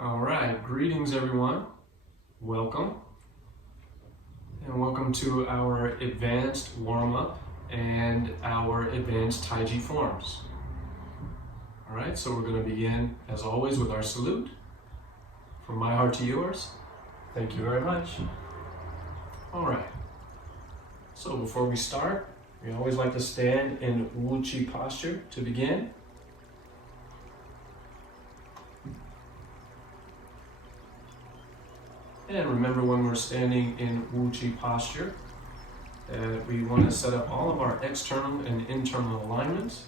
All right, greetings everyone. Welcome. And welcome to our advanced warm-up and our advanced Tai Chi forms. All right, so we're going to begin as always with our salute. From my heart to yours, thank you very much. All right, so before we start, we always like to stand in Wu Chi posture to begin. And remember, when we're standing in Wu Chi posture, we want to set up all of our external and internal alignments.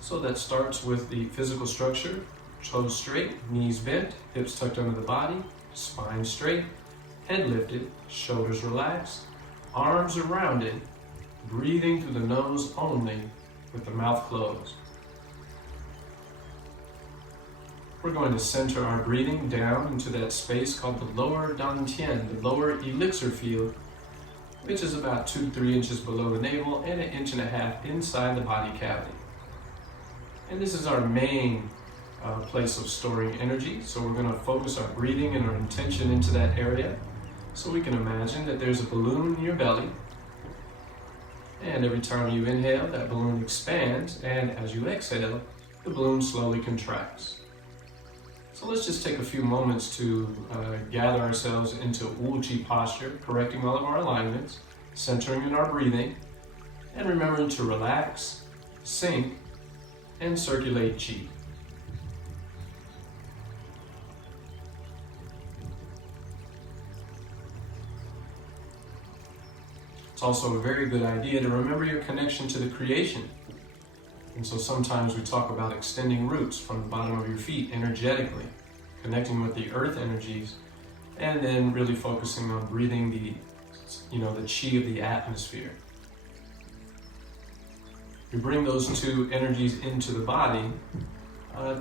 So that starts with the physical structure: toes straight, knees bent, hips tucked under the body, spine straight, head lifted, shoulders relaxed, arms are rounded, breathing through the nose only with the mouth closed. We're going to center our breathing down into that space called the lower dantian, the lower elixir field, which is about 2 to 3 inches below the navel and 1.5 inches inside the body cavity. And this is our main place of storing energy, so we're going to focus our breathing and our intention into that area. So we can imagine that there's a balloon in your belly, and every time you inhale, that balloon expands, and as you exhale, the balloon slowly contracts. So let's just take a few moments to gather ourselves into Wu Chi posture, correcting all of our alignments, centering in our breathing, and remembering to relax, sink, and circulate Qi. It's also a very good idea to remember your connection to the creation. And so sometimes we talk about extending roots from the bottom of your feet energetically, connecting with the earth energies, and then really focusing on breathing the Qi of the atmosphere. We bring those two energies into the body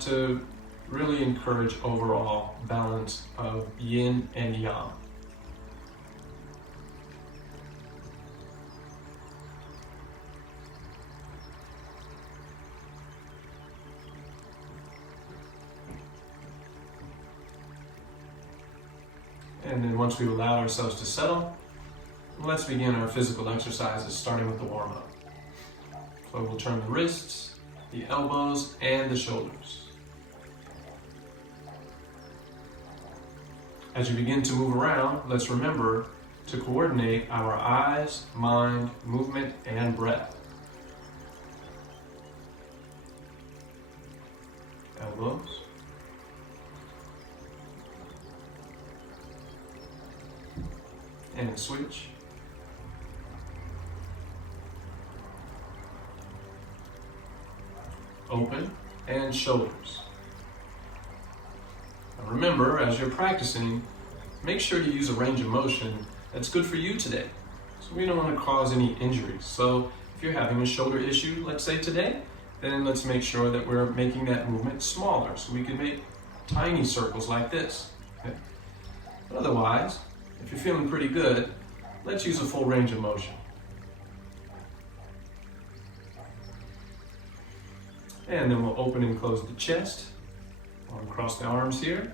to really encourage overall balance of yin and yang. And then once we've allowed ourselves to settle, let's begin our physical exercises, starting with the warm-up. So we'll turn the wrists, the elbows, and the shoulders. As you begin to move around, let's remember to coordinate our eyes, mind, movement, and breath. Elbows. And switch. Open and shoulders. Now remember, as you're practicing, make sure you use a range of motion that's good for you today. So we don't want to cause any injuries. So if you're having a shoulder issue, let's say today, then let's make sure that we're making that movement smaller. So we can make tiny circles like this. Okay? But otherwise, if you're feeling pretty good, let's use a full range of motion. And then we'll open and close the chest, or across the arms here.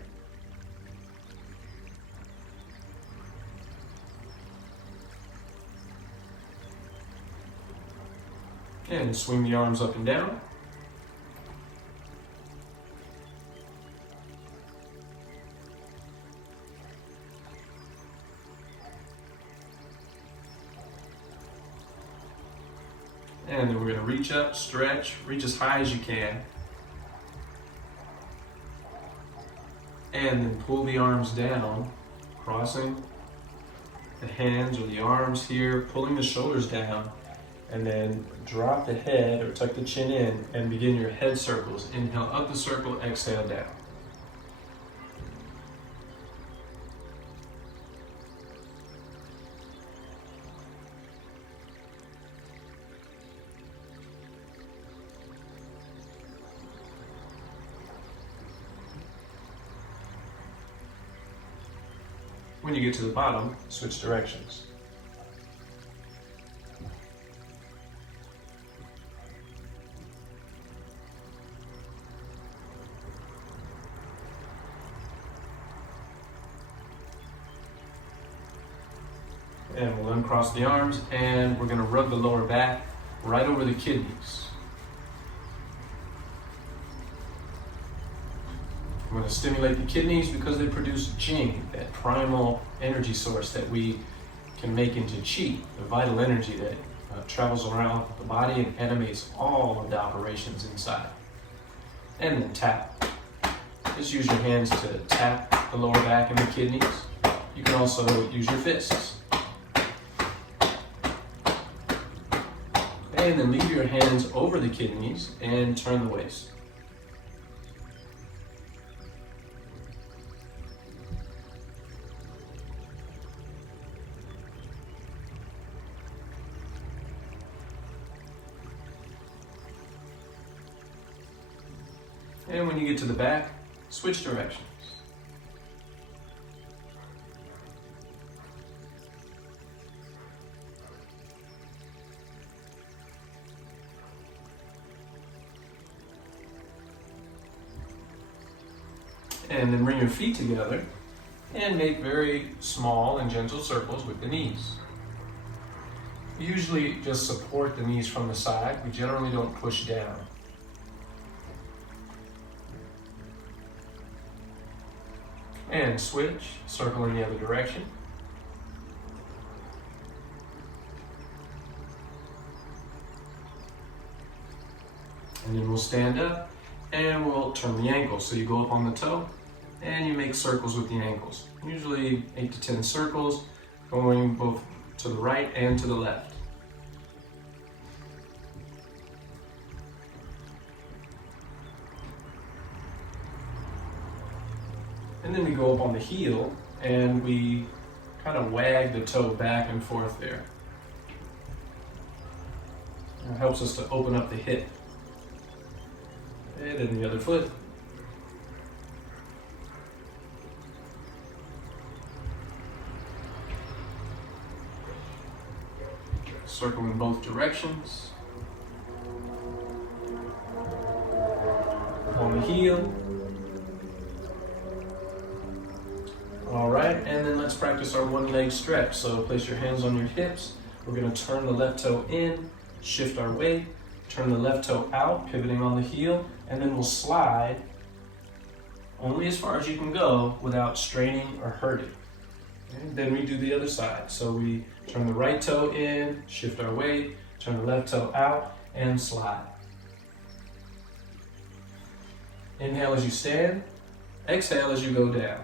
And swing the arms up and down. And then we're going to reach up, stretch, reach as high as you can. And then pull the arms down, crossing the hands or the arms here, pulling the shoulders down, and then drop the head or tuck the chin in and begin your head circles. Inhale up the circle, exhale down. When you get to the bottom, switch directions. And we'll uncross the arms, and we're going to rub the lower back right over the kidneys. I'm going to stimulate the kidneys because they produce Jing, that primal energy source that we can make into Qi, the vital energy that travels around the body and animates all of the operations inside. And then tap. Just use your hands to tap the lower back and the kidneys. You can also use your fists. And then leave your hands over the kidneys and turn the waist. And when you get to the back, switch directions. And then bring your feet together and make very small and gentle circles with the knees. We usually just support the knees from the side. We generally don't push down. And switch, circle in the other direction. And then we'll stand up and we'll turn the ankles. So you go up on the toe and you make circles with the ankles. Usually 8 to 10 circles, going both to the right and to the left. And then we go up on the heel and we kind of wag the toe back and forth there. It helps us to open up the hip. And then the other foot. Circle in both directions. On the heel. All right, and then let's practice our one leg stretch. So place your hands on your hips. We're gonna turn the left toe in, shift our weight, turn the left toe out, pivoting on the heel, and then we'll slide only as far as you can go without straining or hurting. And then we do the other side. So we turn the right toe in, shift our weight, turn the left toe out, and slide. Inhale as you stand, exhale as you go down.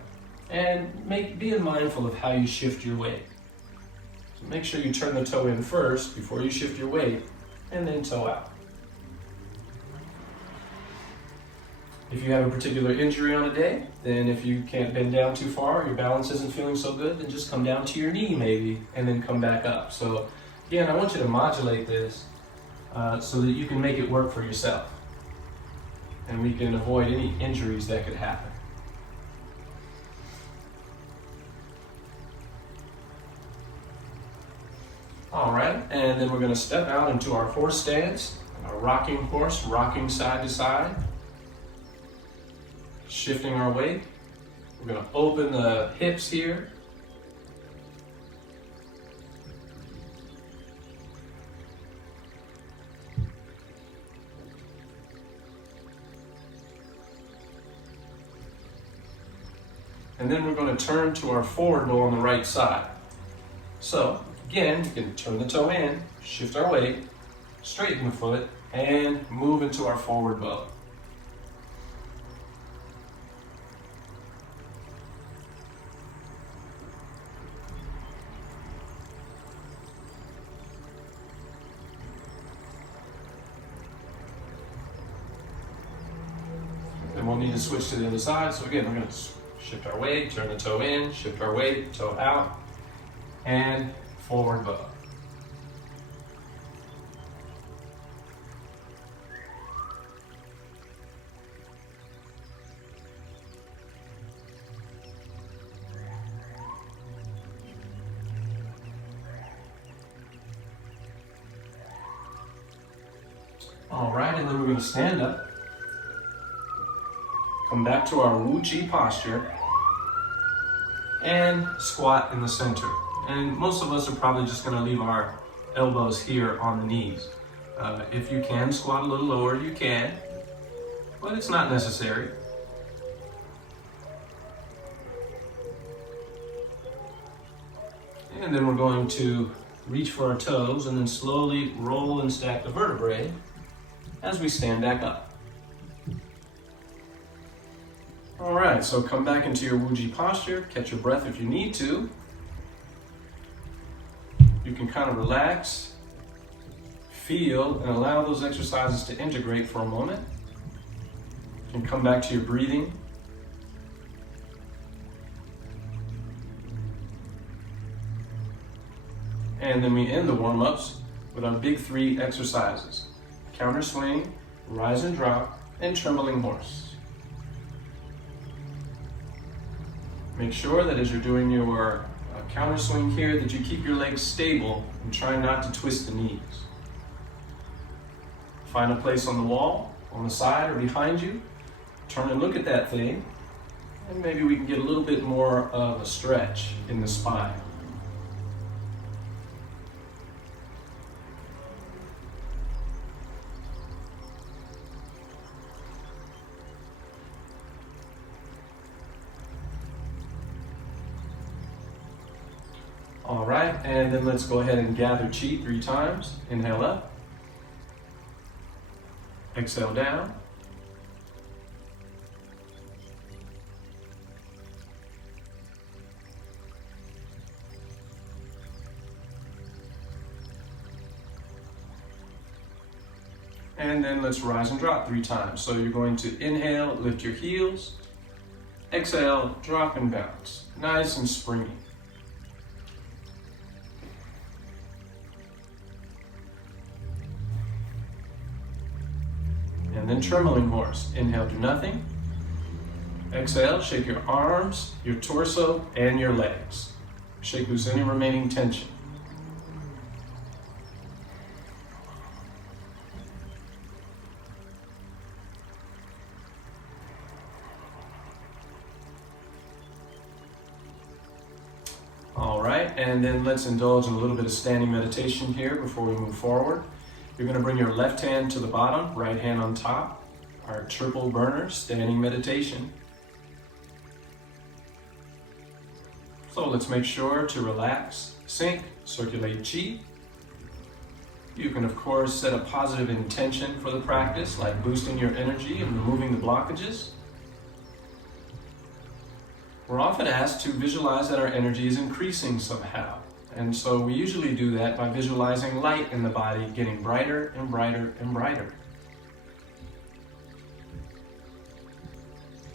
And being mindful of how you shift your weight. So make sure you turn the toe in first before you shift your weight, and then toe out. If you have a particular injury on a day, then if you can't bend down too far, your balance isn't feeling so good, then just come down to your knee maybe, and then come back up. So again, I want you to modulate this so that you can make it work for yourself. And we can avoid any injuries that could happen. All right, and then we're going to step out into our horse stance, our rocking horse, rocking side to side, shifting our weight. We're going to open the hips here. And then we're going to turn to our forward bow on the right side. So, again, you can turn the toe in, shift our weight, straighten the foot, and move into our forward bow. Then we'll need to switch to the other side. So again, we're going to shift our weight, turn the toe in, shift our weight, toe out, and forward bow. All right, and then we're going to stand up, come back to our Wu Chi posture, and squat in the center. And most of us are probably just going to leave our elbows here on the knees. If you can squat a little lower, you can, but it's not necessary. And then we're going to reach for our toes and then slowly roll and stack the vertebrae as we stand back up. All right, so come back into your Wuji posture, catch your breath if you need to. You can kind of relax, feel, and allow those exercises to integrate for a moment. You can come back to your breathing. And then we end the warm-ups with our big 3 exercises: counter swing, rise and drop, and trembling horse. Make sure that as you're doing your counter swing here, that you keep your legs stable and try not to twist the knees. Find a place on the wall, on the side, or behind you. Turn and look at that thing, and maybe we can get a little bit more of a stretch in the spine. All right, and then let's go ahead and gather chi 3 times. Inhale up. Exhale down. And then let's rise and drop 3 times. So you're going to inhale, lift your heels. Exhale, drop and bounce. Nice and springy. And then trembling horse. Inhale, do nothing. Exhale, shake your arms, your torso, and your legs. Shake loose any remaining tension. All right, and then let's indulge in a little bit of standing meditation here before we move forward. You're going to bring your left hand to the bottom, right hand on top. Our triple burner standing meditation. So let's make sure to relax, sink, circulate chi. You can of course set a positive intention for the practice, like boosting your energy and removing the blockages. We're often asked to visualize that our energy is increasing somehow. And so we usually do that by visualizing light in the body getting brighter and brighter and brighter.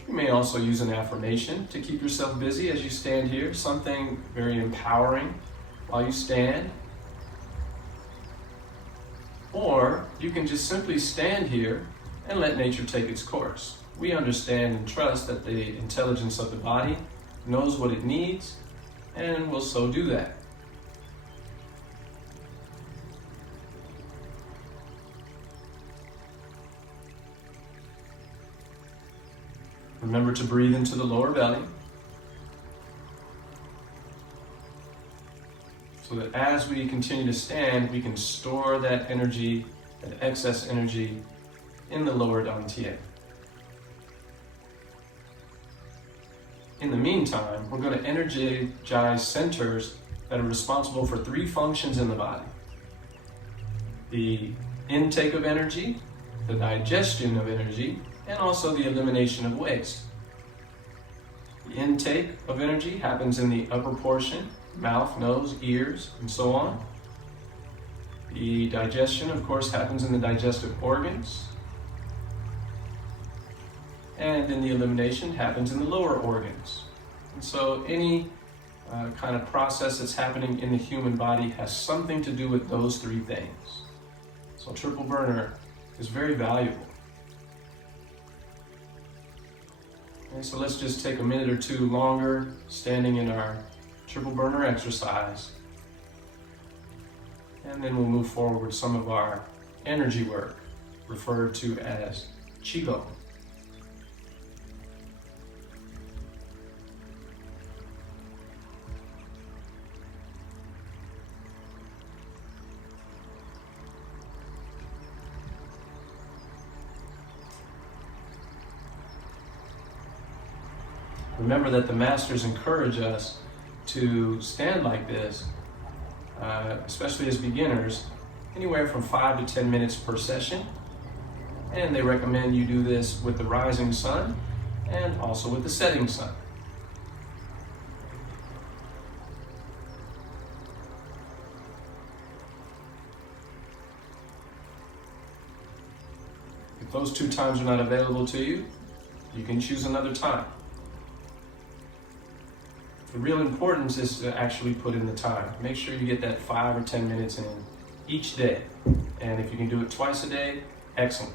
You may also use an affirmation to keep yourself busy as you stand here, something very empowering while you stand. Or you can just simply stand here and let nature take its course. We understand and trust that the intelligence of the body knows what it needs and will so do that. Remember to breathe into the lower belly so that as we continue to stand, we can store that energy, that excess energy, in the lower dantian. In the meantime, we're going to energize centers that are responsible for 3 functions in the body: the intake of energy, the digestion of energy, and also the elimination of waste. The intake of energy happens in the upper portion, mouth, nose, ears, and so on. The digestion, of course, happens in the digestive organs. And then the elimination happens in the lower organs. And so any kind of process that's happening in the human body has something to do with those 3 things. So triple burner is very valuable. Okay, so let's just take a minute or 2 longer standing in our triple burner exercise. And then we'll move forward with some of our energy work, referred to as qigong. Remember that the masters encourage us to stand like this, especially as beginners, anywhere from 5 to 10 minutes per session. And they recommend you do this with the rising sun and also with the setting sun. If those 2 times are not available to you, you can choose another time. The real importance is to actually put in the time. Make sure you get that 5 or 10 minutes in each day. And if you can do it twice a day, excellent.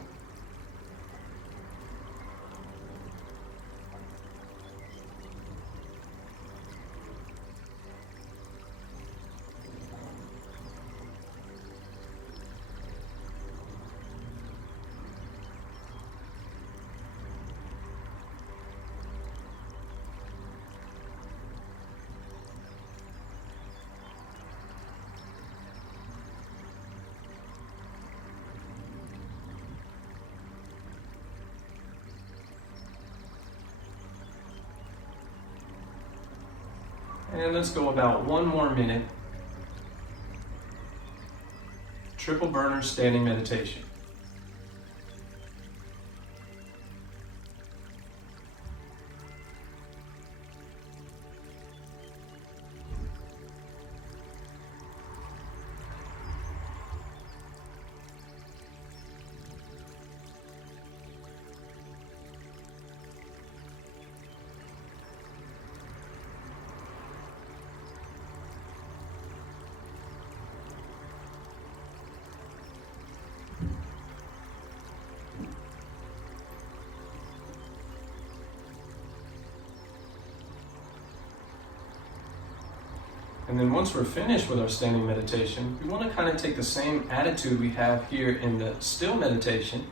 And let's go about 1 more minute. Triple burner standing meditation. And then once we're finished with our standing meditation, we want to kind of take the same attitude we have here in the still meditation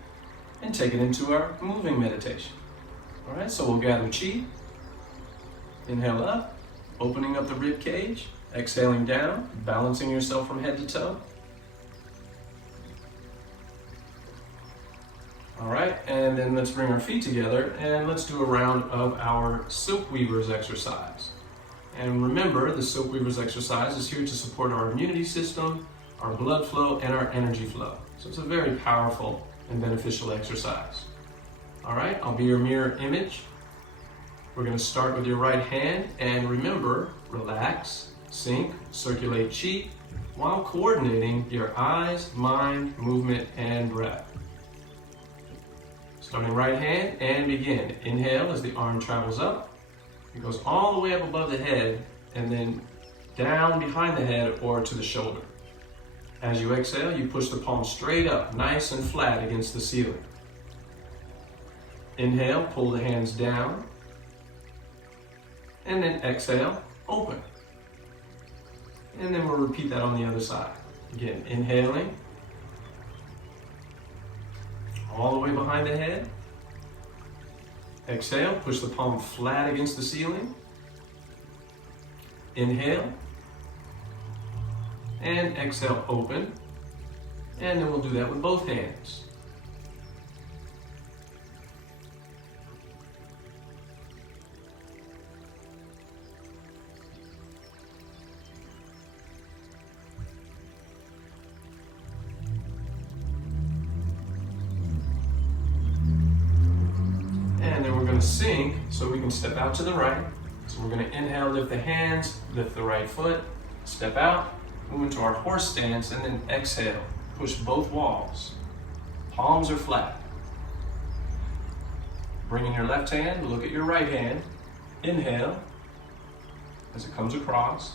and take it into our moving meditation. All right, so we'll gather chi, inhale up, opening up the rib cage, exhaling down, balancing yourself from head to toe. All right, and then let's bring our feet together and let's do a round of our silk weavers exercise. And remember, the silk weavers exercise is here to support our immunity system, our blood flow, and our energy flow. So it's a very powerful and beneficial exercise. All right, I'll be your mirror image. We're going to start with your right hand, and remember, relax, sink, circulate chi, while coordinating your eyes, mind, movement, and breath. Starting right hand, and begin. Inhale as the arm travels up. It goes all the way up above the head, and then down behind the head or to the shoulder. As you exhale, you push the palm straight up, nice and flat against the ceiling. Inhale, pull the hands down. And then exhale, open. And then we'll repeat that on the other side. Again, inhaling, all the way behind the head. Exhale, push the palm flat against the ceiling. Inhale. And exhale, open. And then we'll do that with both hands. And then we're going to sink so we can step out to the right. So we're going to inhale, lift the hands, lift the right foot, step out, move into our horse stance, and then exhale. Push both walls. Palms are flat. Bring in your left hand, look at your right hand. Inhale as it comes across.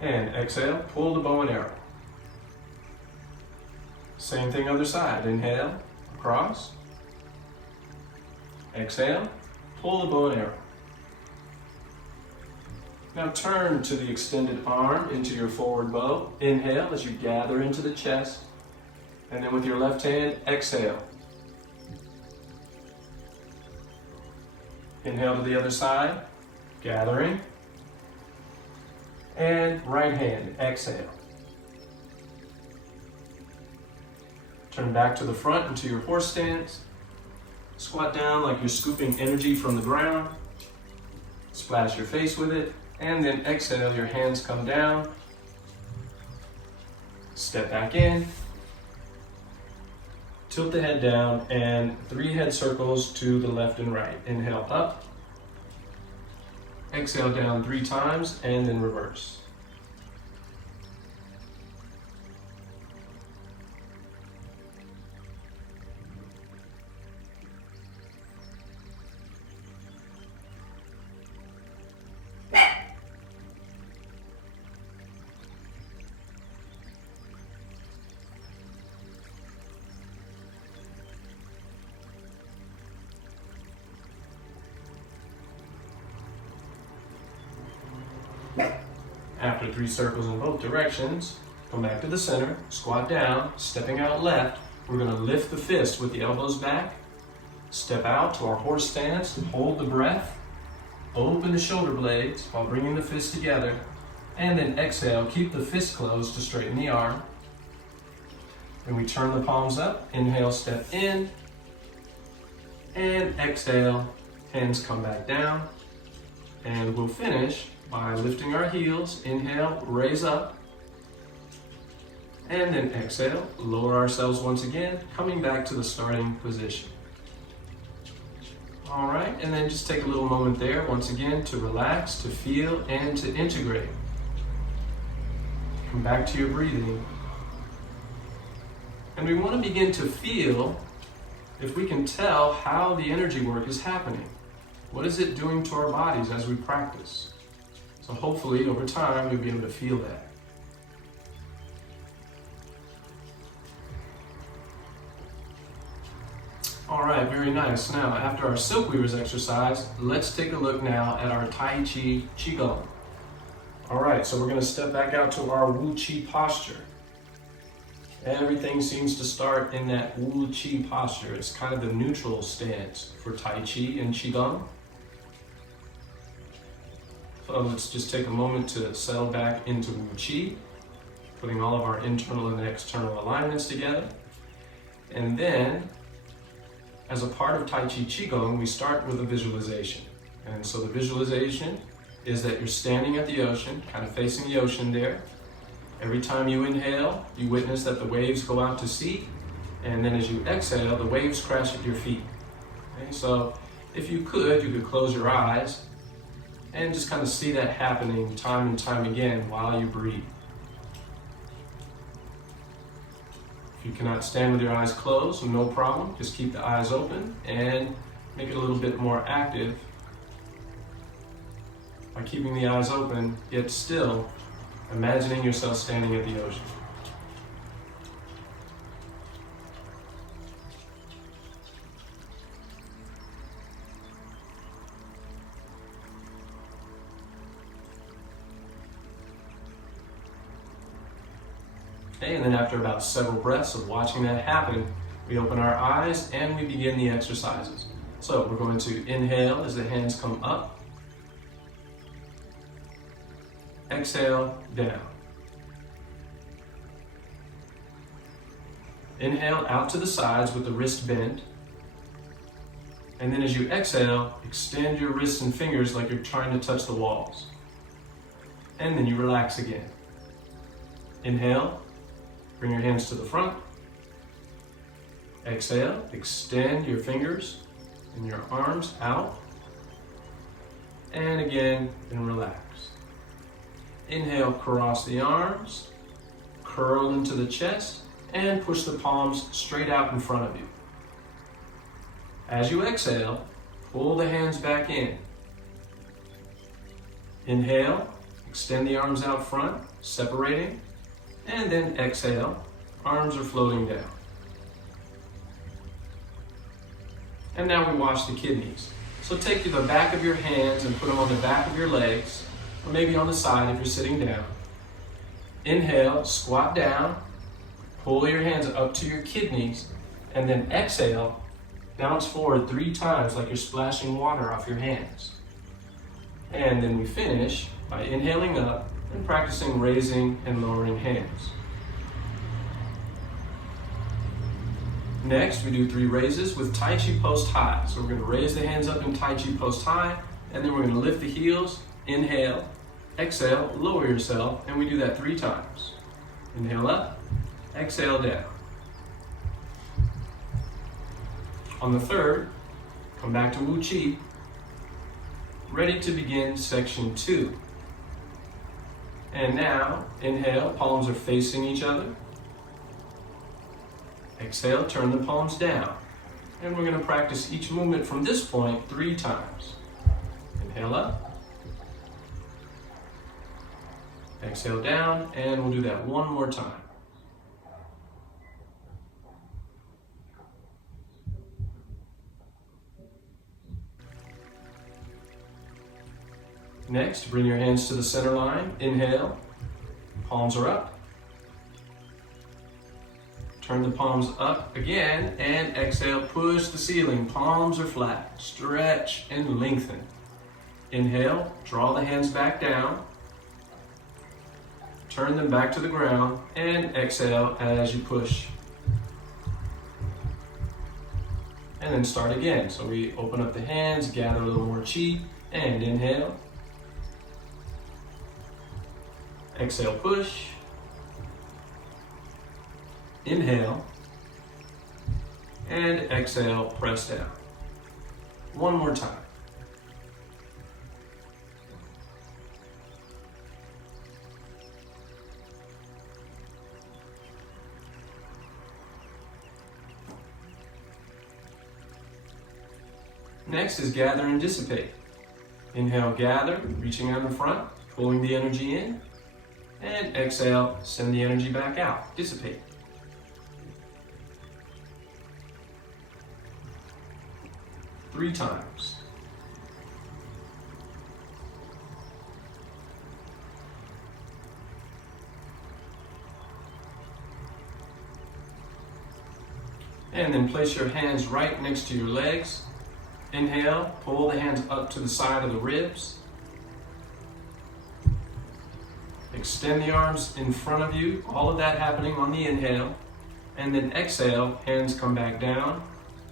And exhale, pull the bow and arrow. Same thing other side. Inhale, across. Exhale, pull the bow and arrow. Now turn to the extended arm into your forward bow. Inhale as you gather into the chest. And then with your left hand, exhale. Inhale to the other side, gathering. And right hand, exhale. Turn back to the front into your horse stance. Squat down like you're scooping energy from the ground. Splash your face with it. And then exhale, your hands come down. Step back in. Tilt the head down and 3 head circles to the left and right. Inhale up. Exhale down 3 times and then reverse. After 3 circles in both directions, come back to the center, squat down, stepping out left. We're going to lift the fist with the elbows back, step out to our horse stance, hold the breath, open the shoulder blades while bringing the fist together, and then exhale, keep the fist closed to straighten the arm. And we turn the palms up, inhale, step in, and exhale, hands come back down, and we'll finish by lifting our heels. Inhale, raise up, and then exhale, lower ourselves once again, coming back to the starting position. All right, and then just take a little moment there once again to relax, to feel, and to integrate. Come back to your breathing. And we want to begin to feel if we can tell how the energy work is happening. What is it doing to our bodies as we practice? So hopefully over time you'll be able to feel that. All right, very nice. Now after our silk weavers exercise, let's take a look now at our Tai Chi Chi Kung. All right, so we're going to step back out to our Wu Chi posture. Everything seems to start in that Wu Chi posture. It's kind of the neutral stance for Tai Chi and Qigong. So let's just take a moment to settle back into Wu Chi, putting all of our internal and external alignments together. And then, as a part of Tai Chi Qigong, we start with a visualization. And so the visualization is that you're standing at the ocean, kind of facing the ocean there. Every time you inhale, you witness that the waves go out to sea. And then as you exhale, the waves crash at your feet. Okay? So if you could close your eyes and just kind of see that happening time and time again while you breathe. If you cannot stand with your eyes closed, no problem. Just keep the eyes open and make it a little bit more active by keeping the eyes open, yet still imagining yourself standing at the ocean. Okay, and then after about several breaths of watching that happen, we open our eyes and we begin the exercises. So we're going to inhale as the hands come up. Exhale, down. Inhale out to the sides with the wrist bent. And then as you exhale, extend your wrists and fingers like you're trying to touch the walls. And then you relax again. Inhale, bring your hands to the front. Exhale, extend your fingers and your arms out. And again, and relax. Inhale, cross the arms, curl into the chest, and push the palms straight out in front of you. As you exhale, pull the hands back in. Inhale, extend the arms out front, separating, and then exhale, arms are floating down. And now we wash the kidneys. So take the back of your hands and put them on the back of your legs, or maybe on the side if you're sitting down. Inhale, squat down, pull your hands up to your kidneys, and then exhale, bounce forward 3 times like you're splashing water off your hands. And then we finish by inhaling up and practicing raising and lowering hands. Next, we do 3 raises with Tai Chi post high. So we're going to raise the hands up in Tai Chi post high, and then we're going to lift the heels, inhale, exhale, lower yourself, and we do that 3 times. Inhale up, exhale down. On the third, come back to Wu Chi, ready to begin section 2. And now, inhale, palms are facing each other. Exhale, turn the palms down. And we're going to practice each movement from this point 3 times. Inhale up. Exhale down, and we'll do that 1 more time. Next, bring your hands to the center line. Inhale, palms are up. Turn the palms up again, and exhale, push the ceiling. Palms are flat. Stretch and lengthen. Inhale, draw the hands back down. Turn them back to the ground, and exhale as you push. And then start again. So we open up the hands, gather a little more chi, and inhale. Exhale, push. Inhale. And exhale, press down. 1 more time. Next is gather and dissipate. Inhale, gather, reaching out in front, pulling the energy in. And exhale, send the energy back out, dissipate. Three times. And then place your hands right next to your legs. Inhale, pull the hands up to the side of the ribs. Extend the arms in front of you, all of that happening on the inhale. And then exhale, hands come back down,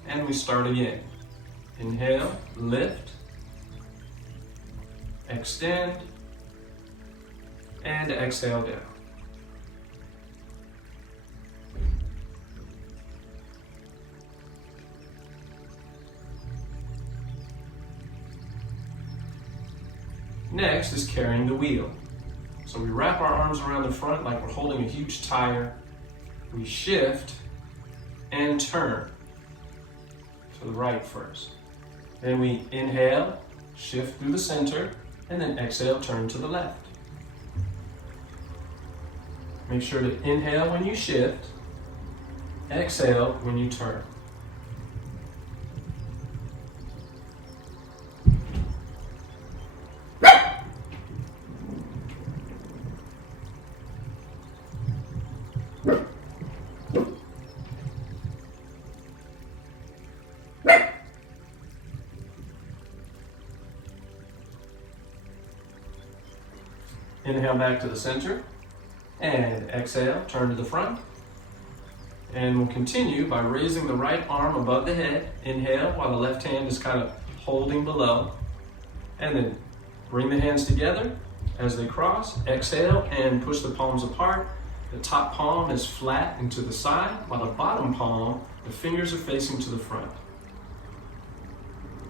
and we start again. Inhale, lift, extend, and exhale down. Next is carrying the wheel. So we wrap our arms around the front like we're holding a huge tire. We shift and turn to the right first. Then we inhale, shift through the center, and then exhale, turn to the left. Make sure to inhale when you shift, exhale when you turn. Inhale back to the center, and exhale, turn to the front. And we'll continue by raising the right arm above the head. Inhale while the left hand is kind of holding below. And then bring the hands together as they cross. Exhale and push the palms apart. The top palm is flat and to the side, while the bottom palm, the fingers are facing to the front.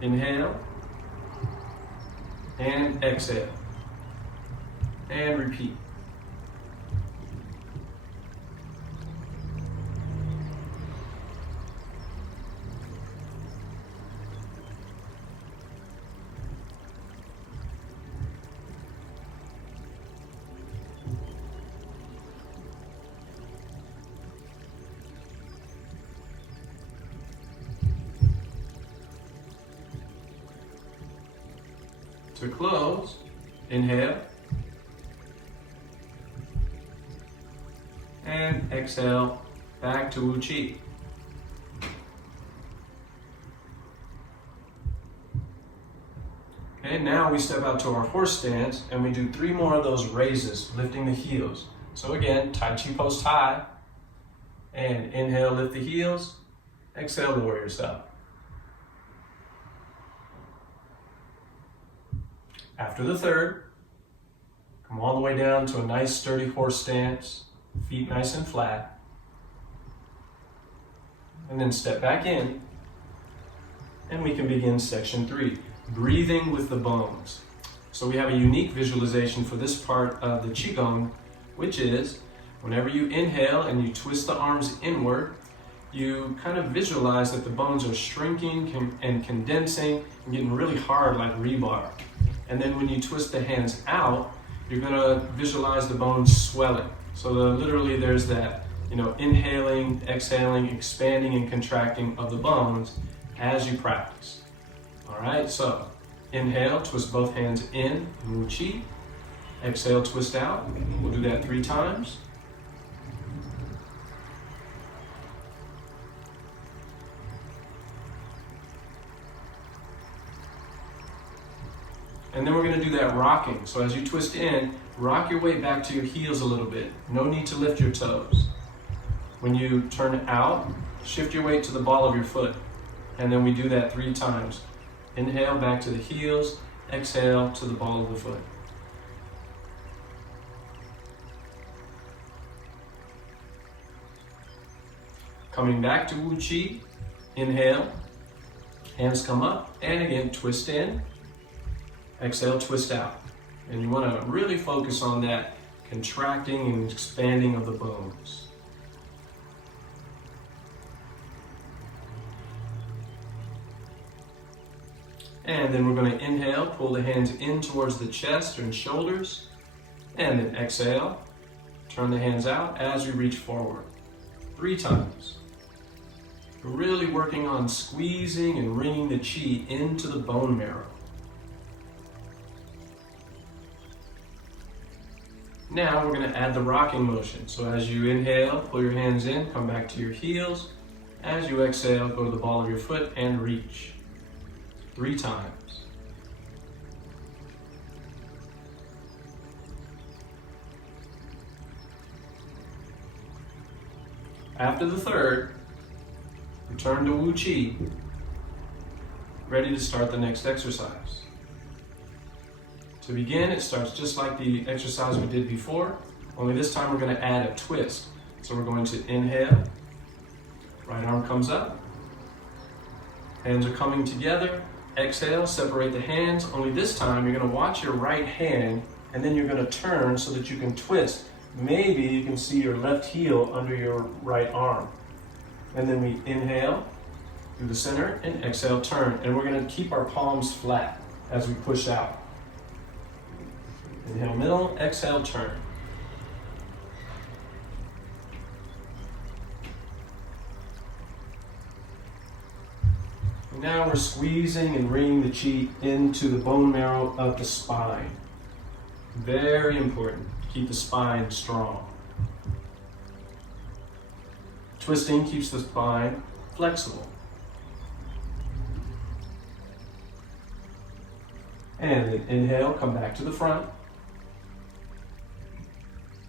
Inhale and exhale. And repeat. To close, inhale. And exhale, back to Wu Chi. Okay, now we step out to our horse stance and we do 3 more of those raises, lifting the heels. So again, Tai Chi post high. And inhale, lift the heels. Exhale, lower yourself. After the third, come all the way down to a nice sturdy horse stance, feet nice and flat. And then step back in, and we can begin section 3, breathing with the bones. So we have a unique visualization for this part of the qigong, which is whenever you inhale and you twist the arms inward, you kind of visualize that the bones are shrinking and condensing and getting really hard like rebar. And then when you twist the hands out, you're going to visualize the bones swelling. So literally there's that, inhaling, exhaling, expanding and contracting of the bones as you practice. All right, so inhale, twist both hands in, Wu Qi. Exhale, twist out. We'll do that 3 times. And then we're going to do that rocking. So as you twist in, rock your way back to your heels a little bit. No need to lift your toes. When you turn out, shift your weight to the ball of your foot. And then we do that 3 times. Inhale, back to the heels. Exhale, to the ball of the foot. Coming back to Wu Qi, inhale, hands come up, and again, twist in. Exhale, twist out. And you want to really focus on that contracting and expanding of the bones. And then we're going to inhale, pull the hands in towards the chest and shoulders. And then exhale, turn the hands out as we reach forward. 3 times. We're really working on squeezing and wringing the qi into the bone marrow. Now we're going to add the rocking motion. So as you inhale, pull your hands in, come back to your heels. As you exhale, go to the ball of your foot and reach. 3 times. After the third, return to Wu Qi, ready to start the next exercise. To begin, it starts just like the exercise we did before, only this time we're going to add a twist. So we're going to inhale, right arm comes up, hands are coming together, exhale, separate the hands, only this time you're going to watch your right hand and then you're going to turn so that you can twist. Maybe you can see your left heel under your right arm. And then we inhale through the center and exhale, turn. And we're going to keep our palms flat as we push out. Inhale, middle, exhale, turn. And now we're squeezing and wringing the qi into the bone marrow of the spine. Very important to keep the spine strong. Twisting keeps the spine flexible. And then inhale, come back to the front.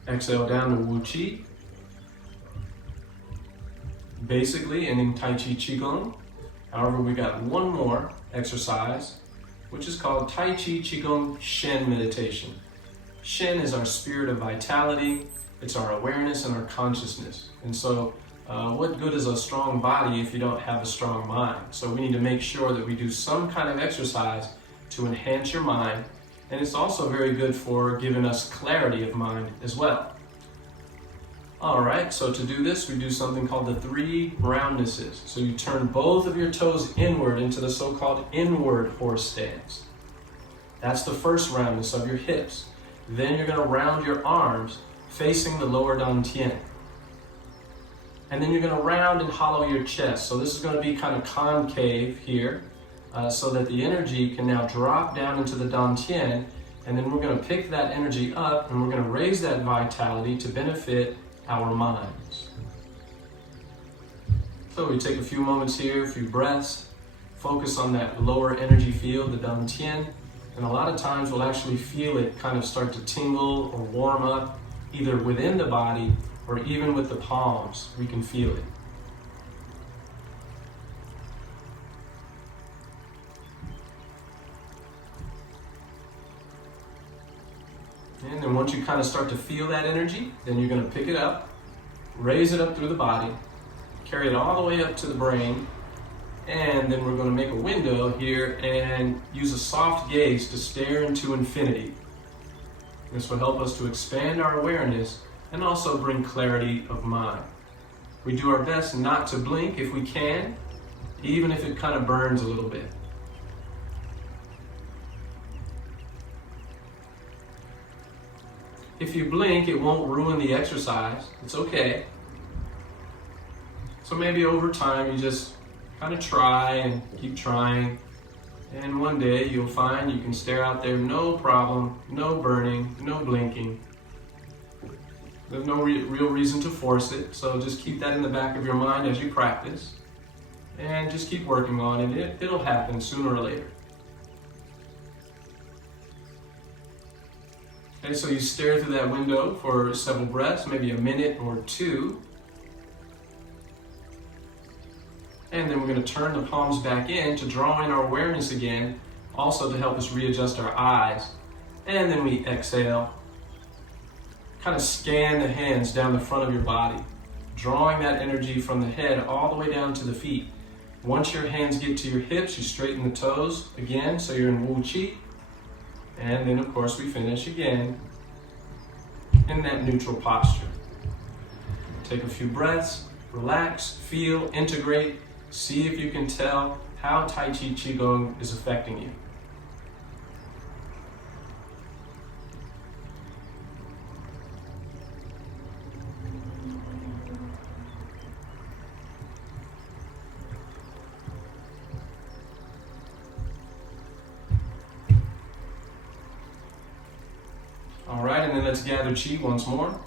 Exhale down to Wu Qi. Basically, ending Tai Chi Chi Kung. However, we got one more exercise, which is called Tai Chi Chi Kung Shen meditation. Shen is our spirit of vitality. It's our awareness and our consciousness. And so, what good is a strong body if you don't have a strong mind? So we need to make sure that we do some kind of exercise to enhance your mind. And it's also very good for giving us clarity of mind as well. All right, so to do this, we do something called the 3 roundnesses. So you turn both of your toes inward into the so-called inward horse stance. That's the first roundness of your hips. Then you're going to round your arms facing the lower dantian. And then you're going to round and hollow your chest. So this is going to be kind of concave here. So that the energy can now drop down into the dantian, and then we're going to pick that energy up and we're going to raise that vitality to benefit our minds. So we take a few moments here, a few breaths, focus on that lower energy field, the dantian, and a lot of times we'll actually feel it kind of start to tingle or warm up, either within the body or even with the palms, we can feel it. once you kind of start to feel that energy, then you're going to pick it up, raise it up through the body, carry it all the way up to the brain, and then we're going to make a window here and use a soft gaze to stare into infinity. This will help us to expand our awareness and also bring clarity of mind. We do our best not to blink if we can, even if it kind of burns a little bit. If you blink, it won't ruin the exercise. It's okay. So maybe over time you just kind of try and keep trying. And one day you'll find you can stare out there, no problem, no burning, no blinking. There's no real reason to force it, so just keep that in the back of your mind as you practice. And just keep working on it. It'll happen sooner or later. Okay, so you stare through that window for several breaths, maybe a minute or two. And then we're going to turn the palms back in to draw in our awareness again, also to help us readjust our eyes. And then we exhale. Kind of scan the hands down the front of your body, drawing that energy from the head all the way down to the feet. Once your hands get to your hips, you straighten the toes again, so you're in Wu Qi. And then, of course, we finish again in that neutral posture. Take a few breaths, relax, feel, integrate, see if you can tell how Tai Chi Chi Kung is affecting you. All right, and then let's gather Qi once more.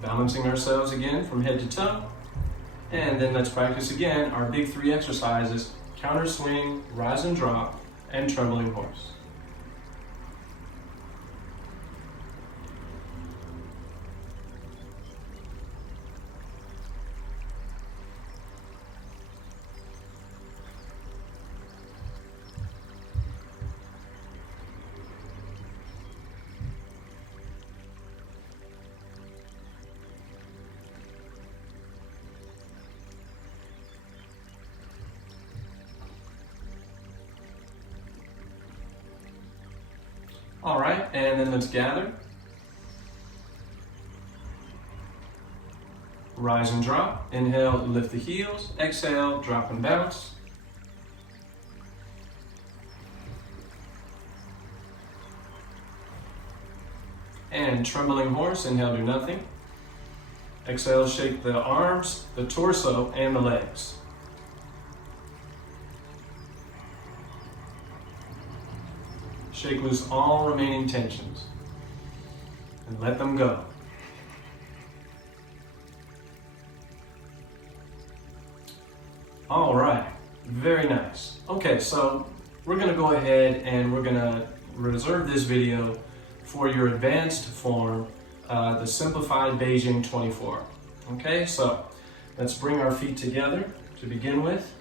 Balancing ourselves again from head to toe. And then let's practice again our big three exercises: counter swing, rise and drop, and trembling horse. All right, and then let's gather. Rise and drop. Inhale, lift the heels. Exhale, drop and bounce. And trembling horse. Inhale, do nothing. Exhale, shake the arms, the torso, and the legs. Shake loose all remaining tensions and let them go. All right, very nice. Okay, so we're gonna go ahead and we're gonna reserve this video for your advanced form, the simplified Beijing 24. Okay, so let's bring our feet together to begin with.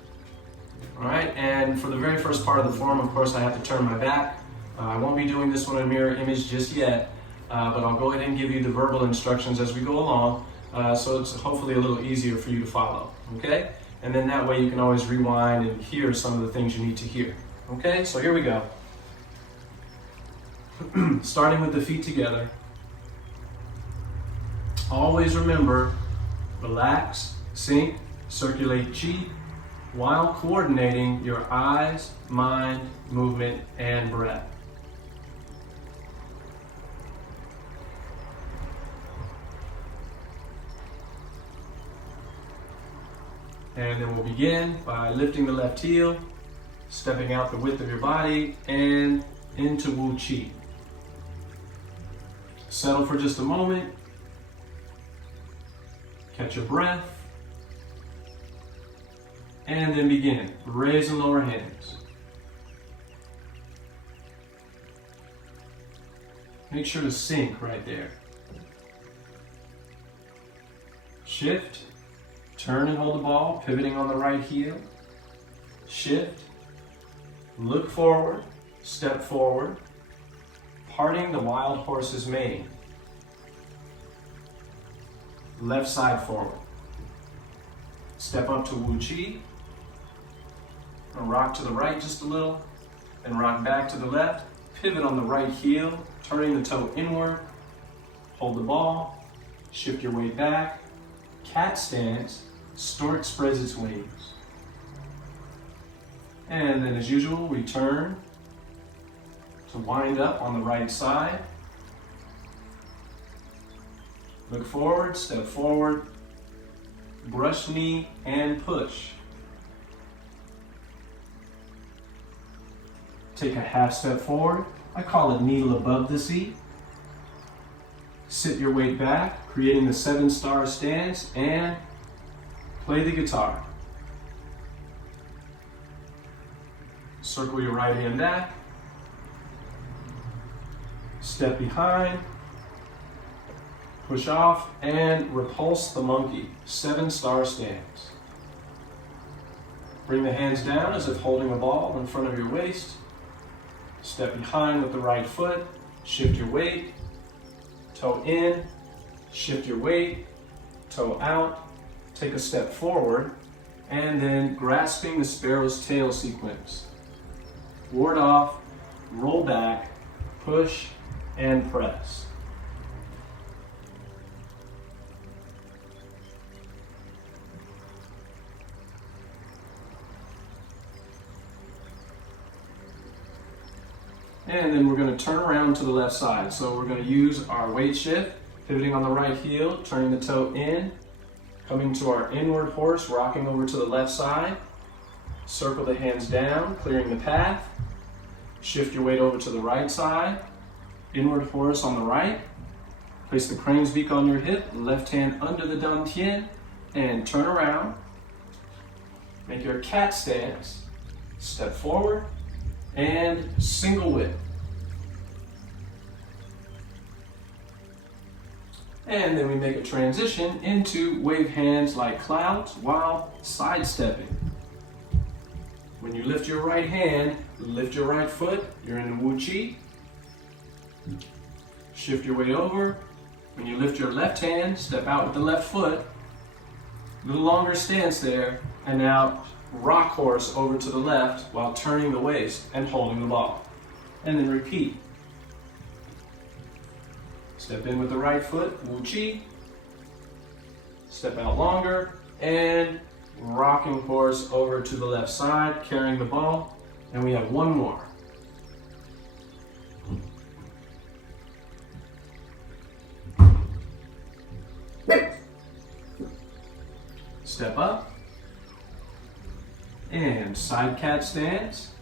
All right, and for the very first part of the form, of course, I have to turn my back. I won't be doing this one in mirror image just yet, but I'll go ahead and give you the verbal instructions as we go along, so it's hopefully a little easier for you to follow, okay? And then that way you can always rewind and hear some of the things you need to hear, okay? So here we go. Starting with the feet together. Always remember, relax, sink, circulate Qi, while coordinating your eyes, mind, movement, and breath. And then we'll begin by lifting the left heel, stepping out the width of your body, and into Wu Qi. Settle for just a moment. Catch your breath. And then begin. Raise and lower hands. Make sure to sink right there. Shift. Turn and hold the ball, pivoting on the right heel. Shift. Look forward. Step forward. parting the wild horse's mane. Left side forward. Step up to Wu Chi. And rock to the right just a little. And rock back to the left. Pivot on the right heel, turning the toe inward. Hold the ball. Shift your weight back. Cat stance. Stork spreads its wings. And then as usual, we turn to wind up on the right side. Look forward, step forward, brush knee and push. Take a half step forward. I call it needle above the seat. Sit your weight back, creating the 7-star stance, and play the guitar. Circle your right hand back. Step behind. Push off and repulse the monkey. 7-star stance. Bring the hands down as if holding a ball in front of your waist. Step behind with the right foot. Shift your weight. Toe in. Shift your weight. Toe out. Take a step forward. And then grasping the sparrow's tail sequence. Ward off. Roll back. Push and press. And then we're going to turn around to the left side. So we're going to use our weight shift, pivoting on the right heel, turning the toe in, coming to our inward horse, rocking over to the left side. Circle the hands down, clearing the path. Shift your weight over to the right side. Inward horse on the right. Place the crane's beak on your hip, left hand under the dantian, and turn around. Make your cat stance. Step forward. And single whip. And then we make a transition into wave hands like clouds while sidestepping. When you lift your right hand, lift your right foot, you're in Wu Chi. Shift your weight over. When you lift your left hand, step out with the left foot. A little longer stance there, and now rock horse over to the left while turning the waist and holding the ball. And then repeat. Step in with the right foot, Wu Chi. Step out longer, and rocking horse over to the left side, carrying the ball. And we have one more. Step up. And side cat stance.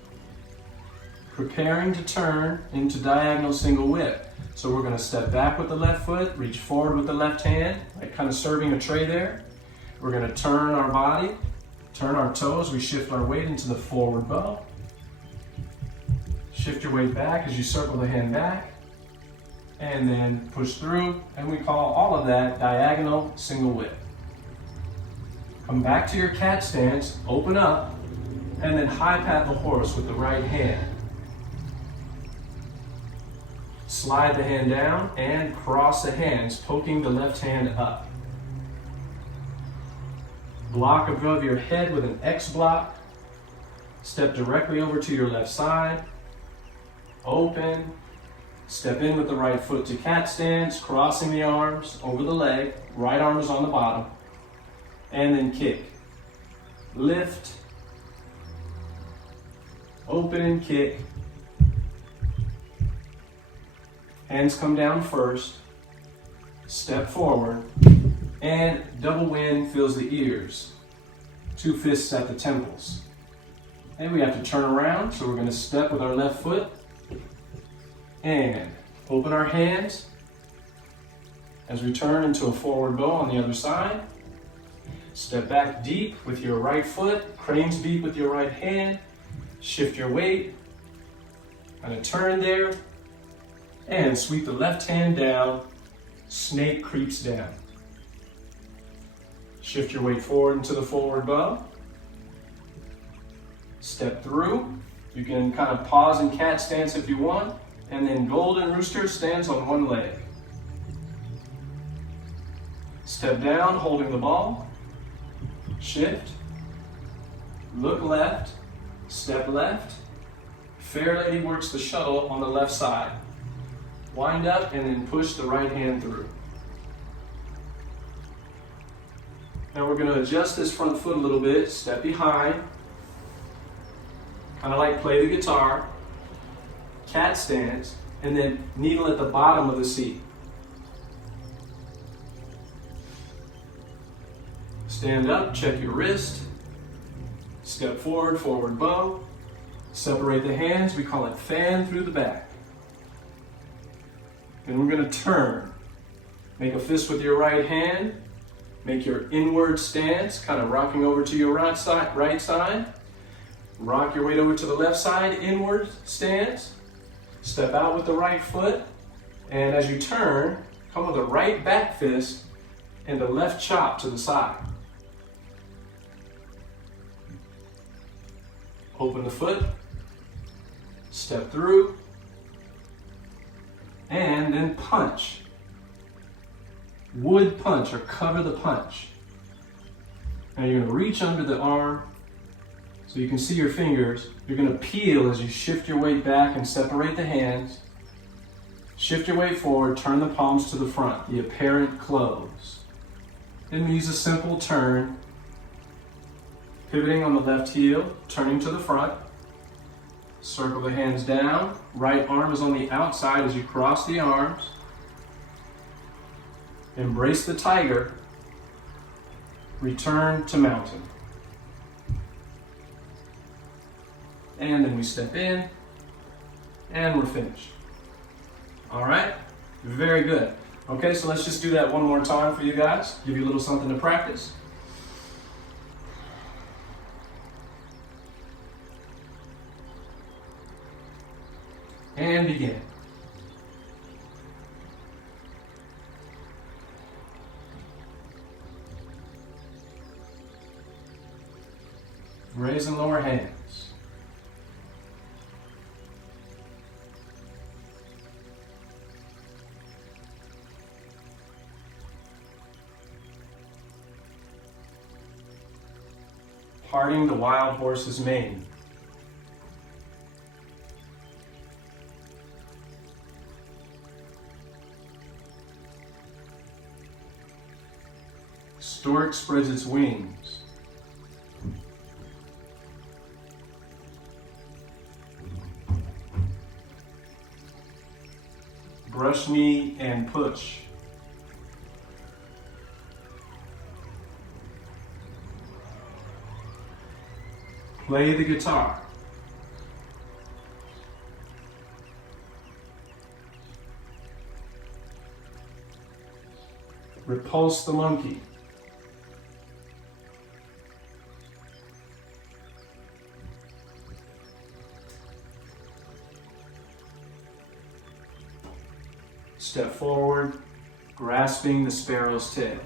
Preparing to turn into diagonal single whip. So we're going to step back with the left foot, reach forward with the left hand, like kind of serving a tray there. We're going to turn our body, turn our toes, we shift our weight into the forward bow. Shift your weight back as you circle the hand back, and then push through, and we call all of that diagonal single whip. Come back to your cat stance, open up, and then high pat the horse with the right hand. Slide the hand down and cross the hands, poking the left hand up. Block above your head with an X block. Step directly over to your left side. Open. Step in with the right foot to cat stance, crossing the arms over the leg. Right arm is on the bottom. And then kick. Lift. Open and kick. Hands come down first. Step forward. And double wind fills the ears. 2 fists at the temples. And we have to turn around, so we're going to step with our left foot. And open our hands as we turn into a forward bow on the other side. Step back deep with your right foot, crane's beak with your right hand. Shift your weight. Kind of turn there. And sweep the left hand down. Snake creeps down. Shift your weight forward into the forward bow. Step through. You can kind of pause in cat stance if you want. And then golden rooster stands on one leg. Step down, holding the ball. Shift. Look left. Step left. Fair lady works the shuttle on the left side. Wind up and then push the right hand through. Now we're going to adjust this front foot a little bit. Step behind. Kind of like play the guitar. Cat stance. And then needle at the bottom of the seat. Stand up, check your wrist. Step forward, forward bow. Separate the hands, we call it fan through the back. Then we're going to turn. Make a fist with your right hand. Make your inward stance, kind of rocking over to your right side. Rock your weight over to the left side, inward stance. Step out with the right foot. And as you turn, come with a right back fist and the left chop to the side. Open the foot. Step through. And then punch. Wood punch or cover the punch. Now you're going to reach under the arm so you can see your fingers. You're going to peel as you shift your weight back and separate the hands. Shift your weight forward, turn the palms to the front, the apparent close. Then use a simple turn, pivoting on the left heel, turning to the front. Circle the hands down. Right arm is on the outside as you cross the arms. Embrace the tiger. Return to mountain. And then we step in, and we're finished. All right? Very good. Okay, so let's just do that one more time for you guys. Give you a little something to practice. And begin. Raise and lower hands. Parting the wild horse's mane. Stork spreads its wings. Brush knee and push. Play the guitar. Repulse the monkey. Step forward, grasping the sparrow's tail.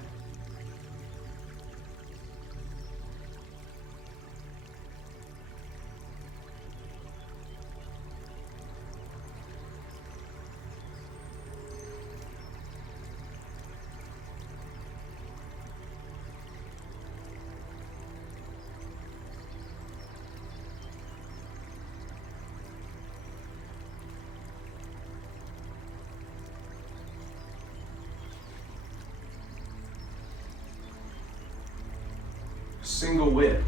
Single whip.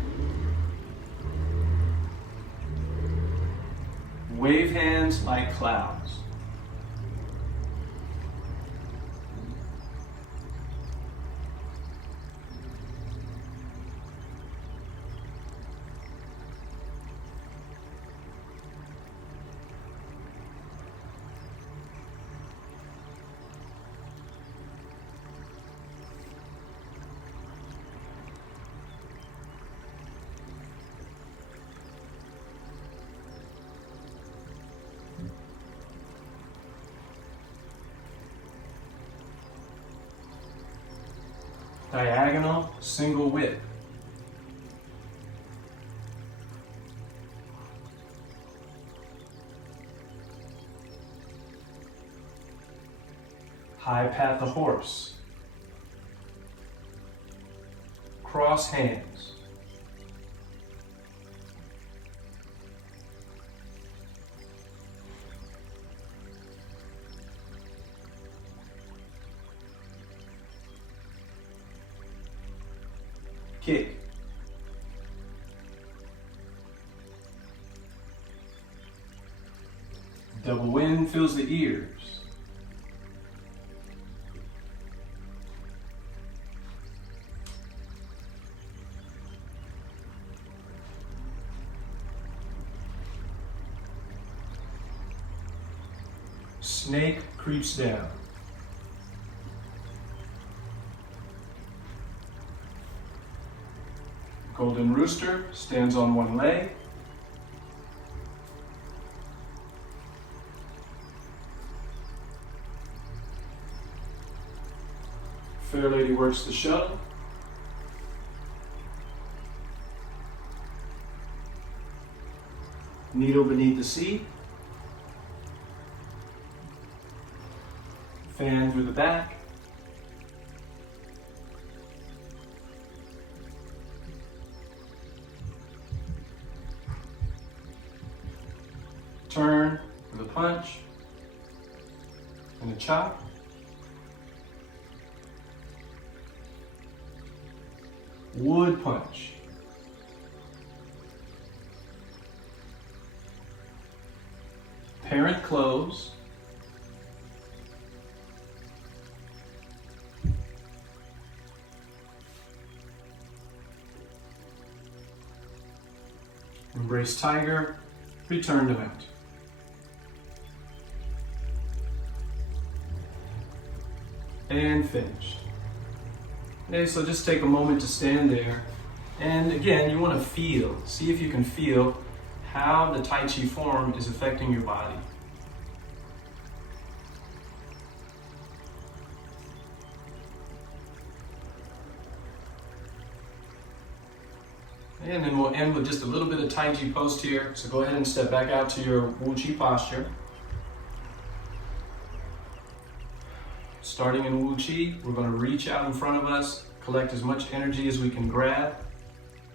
Wave hands like clouds. Diagonal single whip. High pat the horse. Cross hands. Kick. Double wind fills the ears. Snake creeps down. Golden rooster stands on one leg. Fair lady works the shuttle. Needle beneath the seat. Fan through the back. Turn with a punch and a chop. Wood punch. Parent close. Embrace tiger, return to mount. And finished. Okay, so just take a moment to stand there. And again, you want to feel, see if you can feel how the Tai Chi form is affecting your body. And then we'll end with just a little bit of Tai Chi post here. So go ahead and step back out to your Wu Chi posture. Starting in Wu Chi, we're going to reach out in front of us, collect as much energy as we can grab,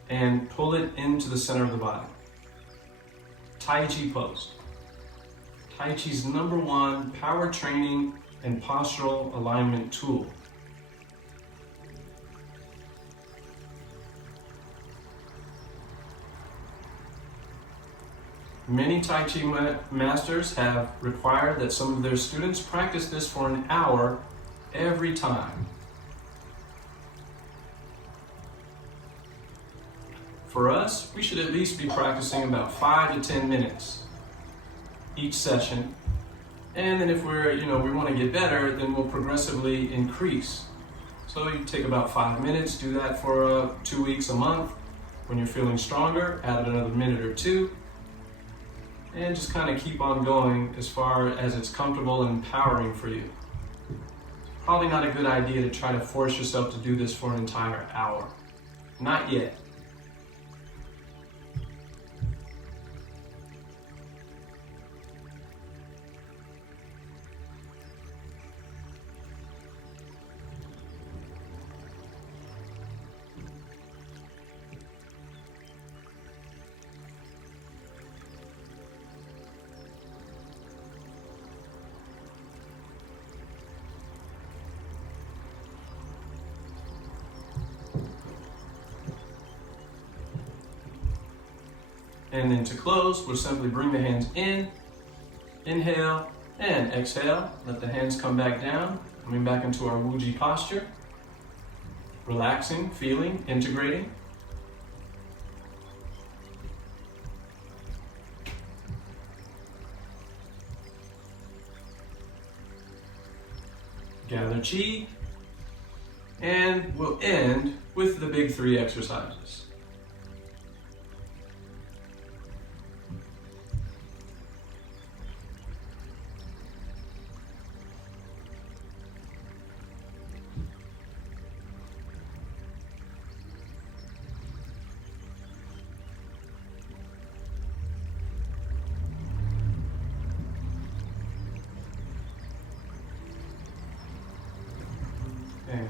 and pull it into the center of the body. Tai Chi post. Tai Chi's #1 power training and postural alignment tool. Many Tai Chi masters have required that some of their students practice this for an hour every time. For us, we should at least be practicing about 5 to 10 minutes each session. And then if we want to get better, then we'll progressively increase. So you take about 5 minutes, do that for 2 weeks, a month. When you're feeling stronger, add another minute or two. And just kind of keep on going as far as it's comfortable and empowering for you. It's probably not a good idea to try to force yourself to do this for an entire hour. Not yet. And then to close, we'll simply bring the hands in, inhale, and exhale. Let the hands come back down, coming back into our Wu Ji posture. Relaxing, feeling, integrating. Gather chi, and we'll end with the big 3 exercises.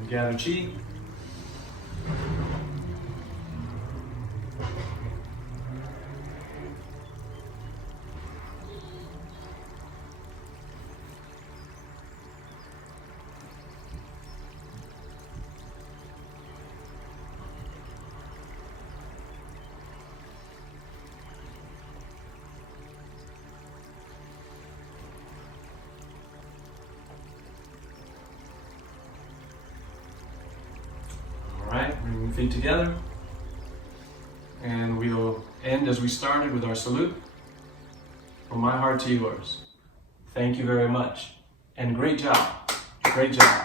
Gather chi. Alright, bring the feet together. And we'll end as we started with our salute. From my heart to yours. Thank you very much. And great job. Great job.